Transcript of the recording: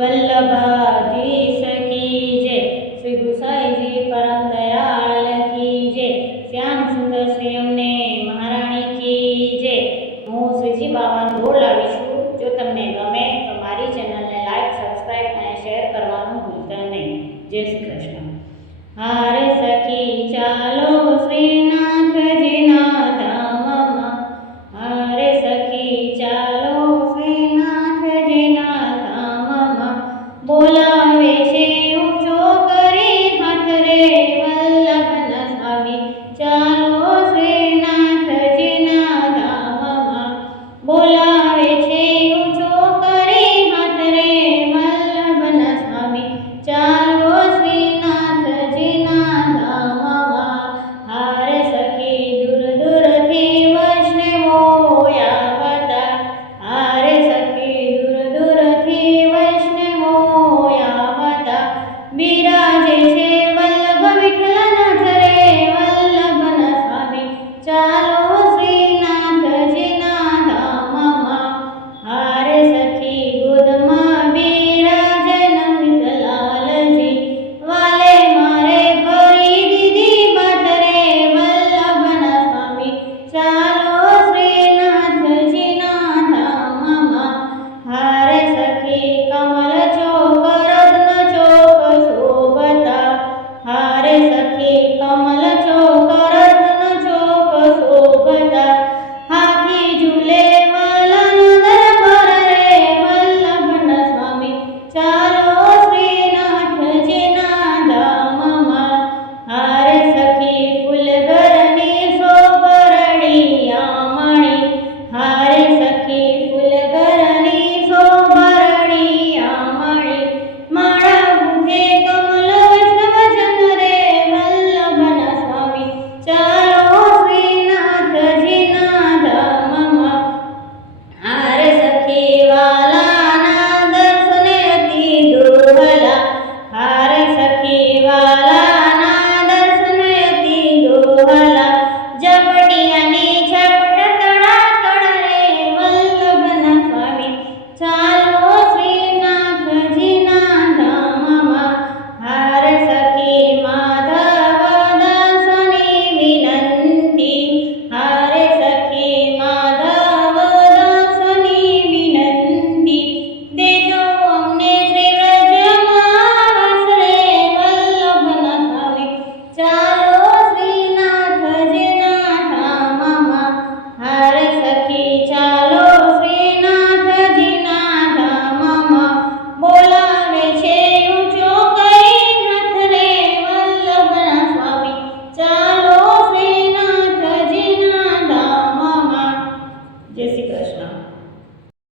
वल्लभाधीश की जय, श्री गुसाई जी परम दयाल की जय, श्याम सुंदर श्री अम्ने महाराणी की जय। हूँ श्रीजी बाबानो बोल लावी छुं। जो तमने गमे तो मारी चेनल ने लाइक, सब्सक्राइब और शेयर करवानुं भूलता नहीं। जय श्री कृष्ण। हारे सखी चालो श्रीनाथजीना धाममां, हारे सखी चालो श्रीनाथजीना धाममां, बोला